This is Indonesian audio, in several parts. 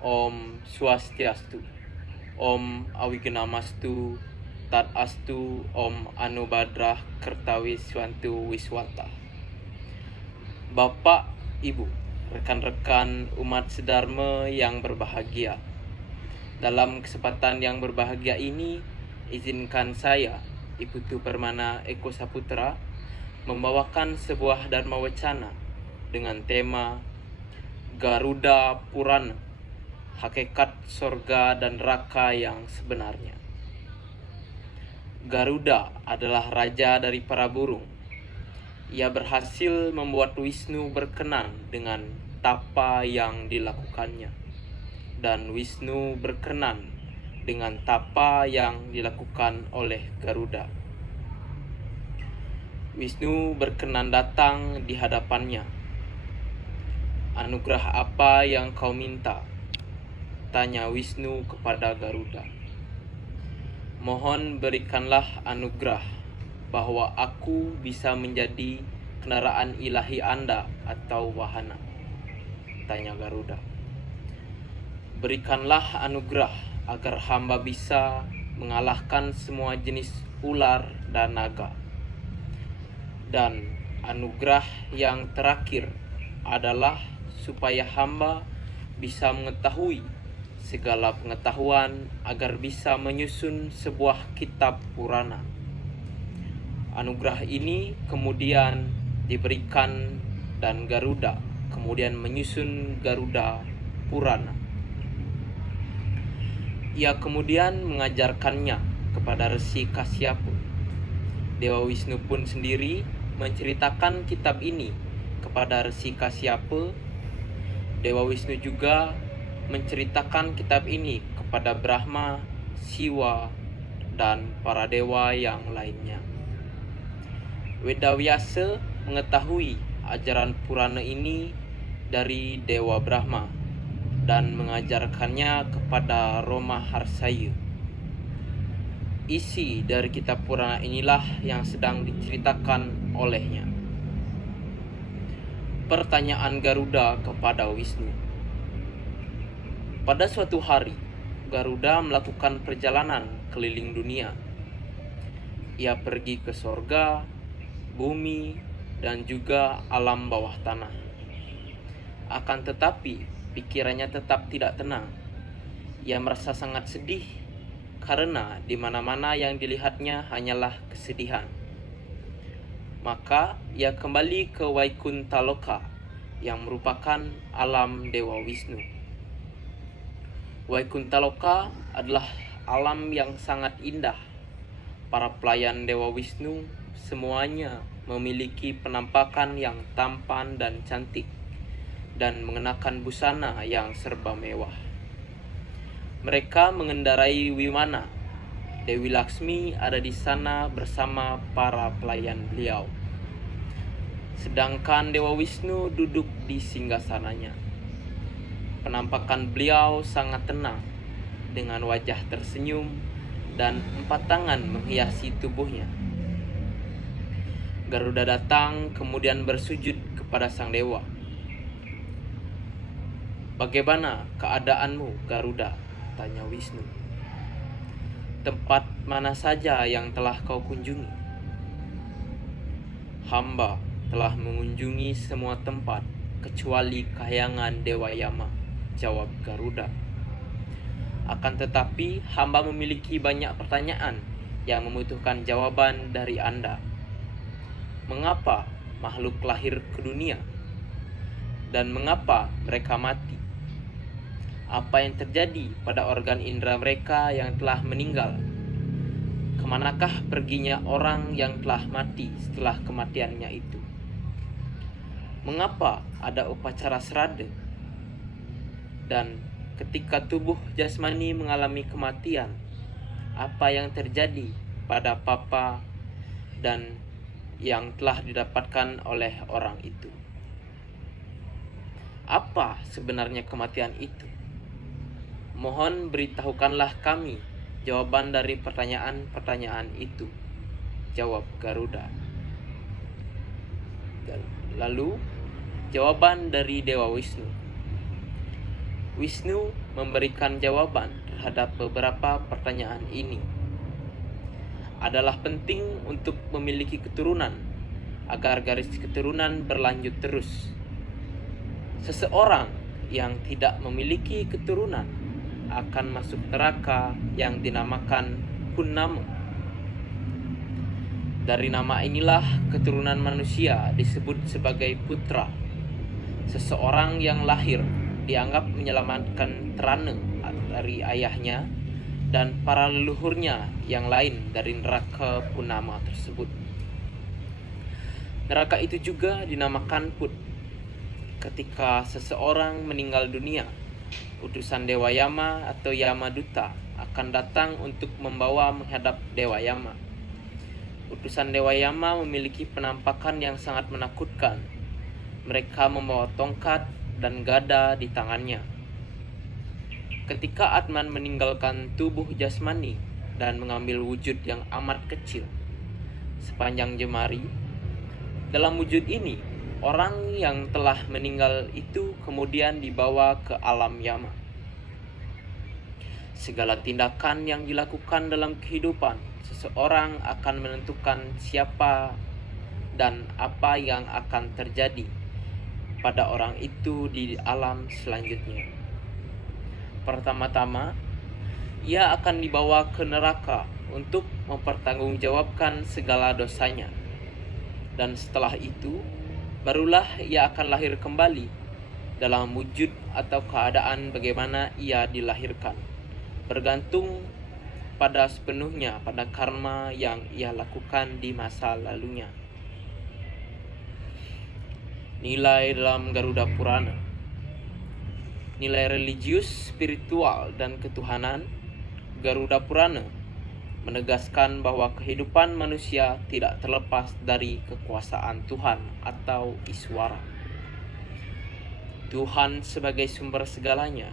Om Swastiastu, Om Awigenamastu, Tat Astu, Om Anubadrah Kertawiswantu Wiswata. Bapak, Ibu, rekan-rekan umat sedharma yang berbahagia. Dalam kesempatan yang berbahagia ini, izinkan saya, Iputu Permana Eko Saputra, membawakan sebuah dharma wacana dengan tema Garuda Purana, hakikat sorga dan neraka yang sebenarnya. Garuda adalah raja dari para burung. Ia berhasil membuat Wisnu berkenan dengan tapa yang dilakukannya, dan Wisnu berkenan dengan tapa yang dilakukan oleh Garuda. Wisnu berkenan datang di hadapannya. Anugerah apa yang kau minta? Tanya Wisnu kepada Garuda. Mohon berikanlah anugerah bahwa aku bisa menjadi kendaraan ilahi Anda atau wahana. Tanya Garuda. Berikanlah anugerah agar hamba bisa mengalahkan semua jenis ular dan naga. Dan anugerah yang terakhir adalah supaya hamba bisa mengetahui segala pengetahuan agar bisa menyusun sebuah kitab Purana. Anugerah ini kemudian diberikan dan Garuda kemudian menyusun Garuda Purana. Ia kemudian mengajarkannya kepada Resi Kasyapa. Dewa Wisnu pun sendiri menceritakan kitab ini kepada Resi Kasyapa. Dewa Wisnu juga menceritakan kitab ini kepada Brahma, Siwa, dan para dewa yang lainnya. Wedawyasa mengetahui ajaran Purana ini dari Dewa Brahma dan mengajarkannya kepada Roma Harsaya. Isi dari kitab Purana inilah yang sedang diceritakan olehnya. Pertanyaan Garuda kepada Wisnu. Pada suatu hari, Garuda melakukan perjalanan keliling dunia. Ia pergi ke sorga, bumi, dan juga alam bawah tanah. Akan tetapi, pikirannya tetap tidak tenang. Ia merasa sangat sedih karena di mana-mana yang dilihatnya hanyalah kesedihan. Maka ia kembali ke Waikunthaloka yang merupakan alam Dewa Wisnu. Waikunthaloka adalah alam yang sangat indah. Para pelayan Dewa Wisnu semuanya memiliki penampakan yang tampan dan cantik dan mengenakan busana yang serba mewah. Mereka mengendarai Wimana. Dewi Laksmi ada di sana bersama para pelayan beliau. Sedangkan Dewa Wisnu duduk di singgasananya. Penampakan beliau sangat tenang, dengan wajah tersenyum dan 4 tangan menghiasi tubuhnya. Garuda datang kemudian bersujud kepada sang dewa. Bagaimana keadaanmu, Garuda? Tanya Wisnu. Tempat mana saja yang telah kau kunjungi? Hamba telah mengunjungi semua tempat kecuali kahyangan Dewa Yama, jawab Garuda. Akan tetapi hamba memiliki banyak pertanyaan yang membutuhkan jawaban dari Anda. Mengapa makhluk lahir ke dunia? Dan mengapa mereka mati? Apa yang terjadi pada organ indera mereka yang telah meninggal? Kemanakah perginya orang yang telah mati setelah kematiannya itu? Mengapa ada upacara srada? Dan ketika tubuh jasmani mengalami kematian, apa yang terjadi pada papa dan yang telah didapatkan oleh orang itu? Apa sebenarnya kematian itu? Mohon beritahukanlah kami jawaban dari pertanyaan-pertanyaan itu, jawab Garuda. Lalu jawaban dari Dewa Wisnu. Wisnu memberikan jawaban terhadap beberapa pertanyaan ini. Adalah penting untuk memiliki keturunan agar garis keturunan berlanjut terus. Seseorang yang tidak memiliki keturunan akan masuk neraka yang dinamakan Punnama. Dari nama inilah keturunan manusia disebut sebagai putra. Seseorang yang lahir dianggap menyelamatkan Trane dari ayahnya dan para leluhurnya yang lain dari neraka Punnama tersebut. Neraka itu juga dinamakan Put. Ketika seseorang meninggal dunia, utusan Dewa Yama atau Yamaduta akan datang untuk membawa menghadap Dewa Yama. Utusan Dewa Yama memiliki penampakan yang sangat menakutkan. Mereka membawa tongkat dan gada di tangannya. Ketika Atman meninggalkan tubuh jasmani dan mengambil wujud yang amat kecil, sepanjang jemari, dalam wujud ini, orang yang telah meninggal itu kemudian dibawa ke alam Yama. Segala tindakan yang dilakukan dalam kehidupan, seseorang akan menentukan siapa dan apa yang akan terjadi pada orang itu di alam selanjutnya. Pertama-tama, ia akan dibawa ke neraka untuk mempertanggungjawabkan segala dosanya. Dan setelah itu, barulah ia akan lahir kembali dalam wujud atau keadaan bagaimana ia dilahirkan, bergantung pada sepenuhnya pada karma yang ia lakukan di masa lalunya. Nilai dalam Garuda Purana. Nilai religius, spiritual, dan ketuhanan. Garuda Purana menegaskan bahwa kehidupan manusia tidak terlepas dari kekuasaan Tuhan atau Iswara. Tuhan sebagai sumber segalanya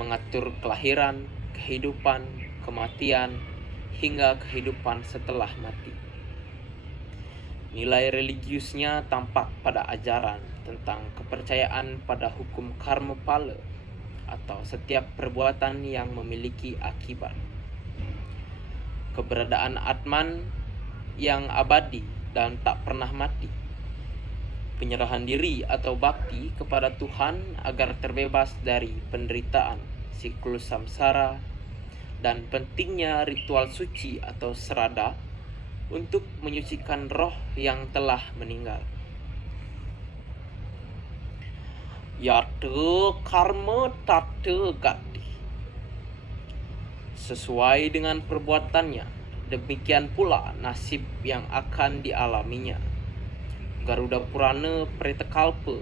mengatur kelahiran, kehidupan, kematian, hingga kehidupan setelah mati. Nilai religiusnya tampak pada ajaran tentang kepercayaan pada hukum karma pala atau setiap perbuatan yang memiliki akibat. Keberadaan Atman yang abadi dan tak pernah mati. Penyerahan diri atau bakti kepada Tuhan agar terbebas dari penderitaan, siklus samsara, dan pentingnya ritual suci atau serada untuk menyucikan roh yang telah meninggal. Yata karma tata gati. Sesuai dengan perbuatannya, demikian pula nasib yang akan dialaminya. Garuda Purana Pretakalpa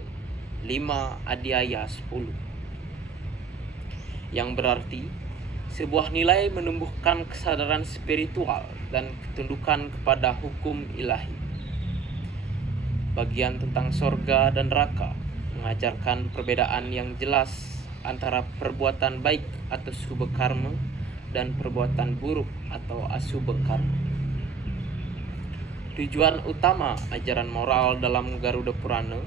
5 Adhyaya 10. Yang berarti sebuah nilai menumbuhkan kesadaran spiritual dan ketundukan kepada hukum ilahi. Bagian tentang sorga dan neraka mengajarkan perbedaan yang jelas antara perbuatan baik atau subha karma dan perbuatan buruk atau asubha karma. Tujuan utama ajaran moral dalam Garuda Purana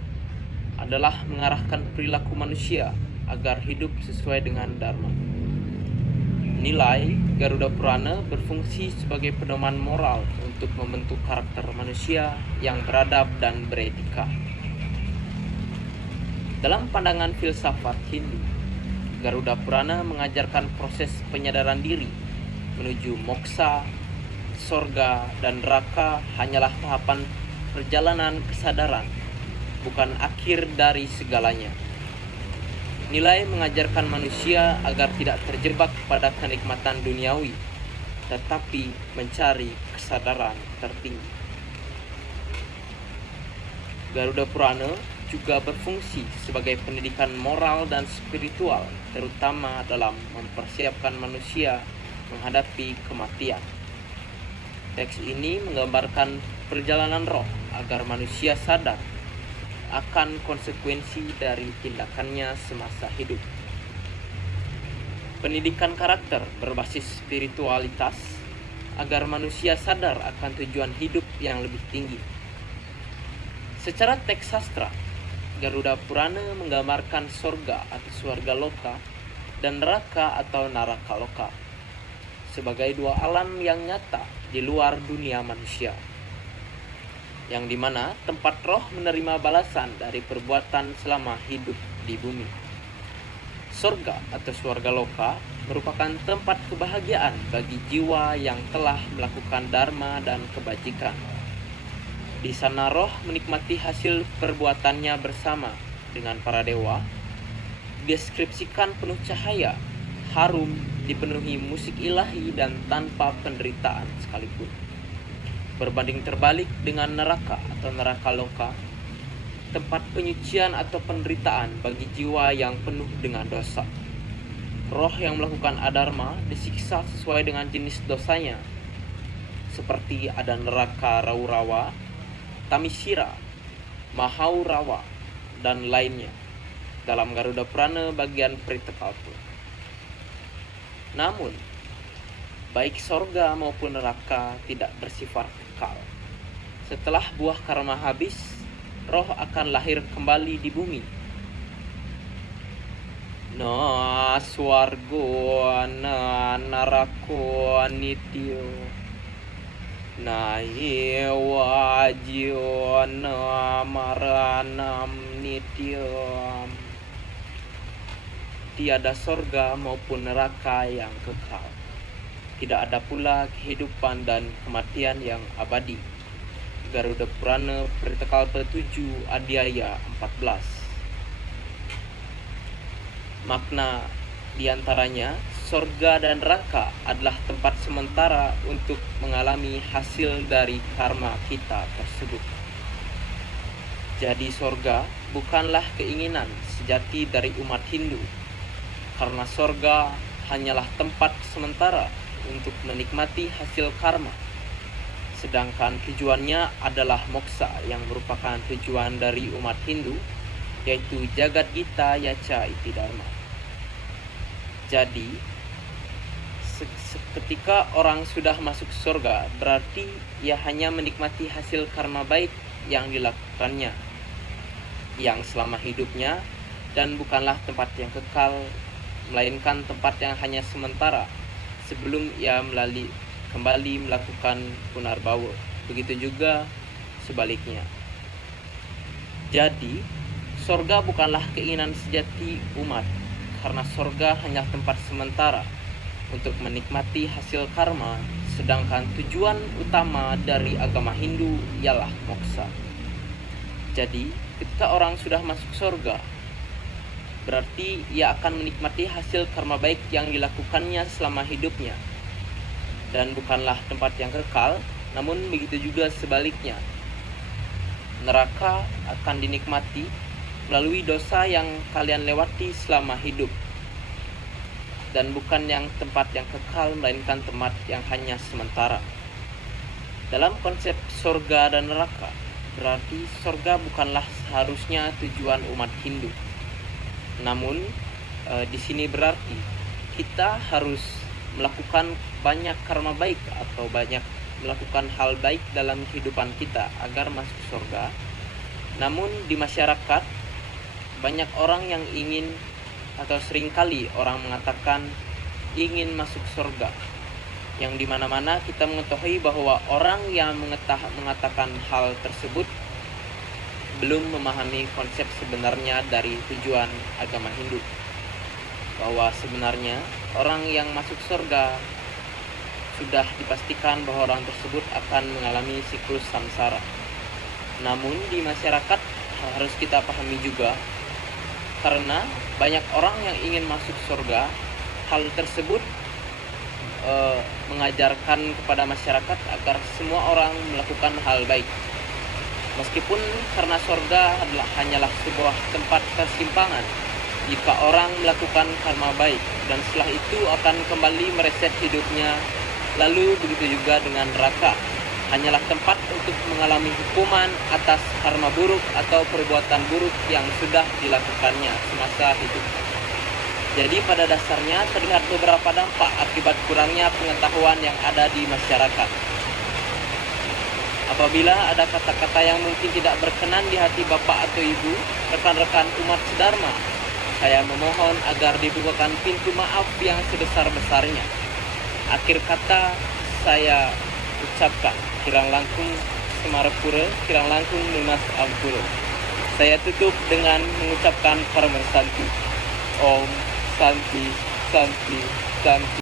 adalah mengarahkan perilaku manusia agar hidup sesuai dengan dharma. Nilai Garuda Purana berfungsi sebagai pedoman moral untuk membentuk karakter manusia yang beradab dan beretika. Dalam pandangan filsafat Hindu, Garuda Purana mengajarkan proses penyadaran diri menuju moksa, sorga, dan neraka hanyalah tahapan perjalanan kesadaran, bukan akhir dari segalanya. Nilai mengajarkan manusia agar tidak terjebak pada kenikmatan duniawi, tetapi mencari kesadaran tertinggi. Garuda Purana juga berfungsi sebagai pendidikan moral dan spiritual, terutama dalam mempersiapkan manusia menghadapi kematian. Teks ini menggambarkan perjalanan roh agar manusia sadar akan konsekuensi dari tindakannya semasa hidup. Pendidikan karakter berbasis spiritualitas agar manusia sadar akan tujuan hidup yang lebih tinggi. Secara teks sastra, Garuda Purana menggambarkan sorga atau swarga loka dan neraka atau narakaloka sebagai dua alam yang nyata di luar dunia manusia, yang dimana tempat roh menerima balasan dari perbuatan selama hidup di bumi. Surga atau Swarga Loka merupakan tempat kebahagiaan bagi jiwa yang telah melakukan dharma dan kebajikan. Di sana roh menikmati hasil perbuatannya bersama dengan para dewa, deskripsikan penuh cahaya, harum, dipenuhi musik ilahi dan tanpa penderitaan sekalipun. Berbanding terbalik dengan neraka atau neraka loka, tempat penyucian atau penderitaan bagi jiwa yang penuh dengan dosa. Roh yang melakukan adharma disiksa sesuai dengan jenis dosanya, seperti ada neraka Raurawa, Tamisira, Mahaurawa, dan lainnya dalam Garuda Purana bagian Pritakalpa. Namun, baik sorga maupun neraka tidak bersifat kekal. Setelah buah karma habis, roh akan lahir kembali di bumi. Na swargo na narako nityo, na wajyo na maranam nityam. Tiada sorga maupun neraka yang kekal. Tidak ada pula kehidupan dan kematian yang abadi. Garuda Purana Pritakalpa 7 Adhyaya 14. Makna diantaranya, sorga dan neraka adalah tempat sementara untuk mengalami hasil dari karma kita tersebut. Jadi sorga bukanlah keinginan sejati dari umat Hindu, karena sorga hanyalah tempat sementara untuk menikmati hasil karma. Sedangkan tujuannya adalah moksa yang merupakan tujuan dari umat Hindu, yaitu Jagat Gita Yaca Iti Dharma. Jadi, ketika orang sudah masuk surga, berarti ia hanya menikmati hasil karma baik yang dilakukannya, yang selama hidupnya, dan bukanlah tempat yang kekal, melainkan tempat yang hanya sementara sebelum ia kembali melakukan punarbawa. Begitu juga sebaliknya. Jadi, sorga bukanlah keinginan sejati umat, karena sorga hanya tempat sementara untuk menikmati hasil karma, sedangkan tujuan utama dari agama Hindu ialah moksa. Jadi, ketika orang sudah masuk sorga, berarti ia akan menikmati hasil karma baik yang dilakukannya selama hidupnya, dan bukanlah tempat yang kekal. Namun begitu juga sebaliknya, neraka akan dinikmati melalui dosa yang kalian lewati selama hidup, dan bukan yang tempat yang kekal, melainkan tempat yang hanya sementara. Dalam konsep sorga dan neraka, berarti sorga bukanlah seharusnya tujuan umat Hindu. Namun di sini berarti kita harus melakukan banyak karma baik atau banyak melakukan hal baik dalam kehidupan kita agar masuk surga. Namun di masyarakat banyak orang yang ingin, atau seringkali orang mengatakan ingin masuk surga, yang dimana-mana kita mengetahui bahwa orang yang mengatakan hal tersebut belum memahami konsep sebenarnya dari tujuan agama Hindu, bahwa sebenarnya orang yang masuk surga sudah dipastikan bahwa orang tersebut akan mengalami siklus samsara. Namun di masyarakat harus kita pahami juga, karena banyak orang yang ingin masuk surga, hal tersebut mengajarkan kepada masyarakat agar semua orang melakukan hal baik. Meskipun karena surga hanyalah sebuah tempat persimpangan jika orang melakukan karma baik, dan setelah itu akan kembali mereset hidupnya. Lalu begitu juga dengan neraka, hanyalah tempat untuk mengalami hukuman atas karma buruk atau perbuatan buruk yang sudah dilakukannya semasa hidup. Jadi pada dasarnya terlihat beberapa dampak akibat kurangnya pengetahuan yang ada di masyarakat. Apabila ada kata-kata yang mungkin tidak berkenan di hati bapak atau ibu, rekan-rekan umat sedharma, saya memohon agar dibukakan pintu maaf yang sebesar-besarnya. Akhir kata saya ucapkan kirang langkung Semarapura, kirang langkung Nunas Ampura. Saya tutup dengan mengucapkan Paramasanti. Om Santi, Santi, Santi.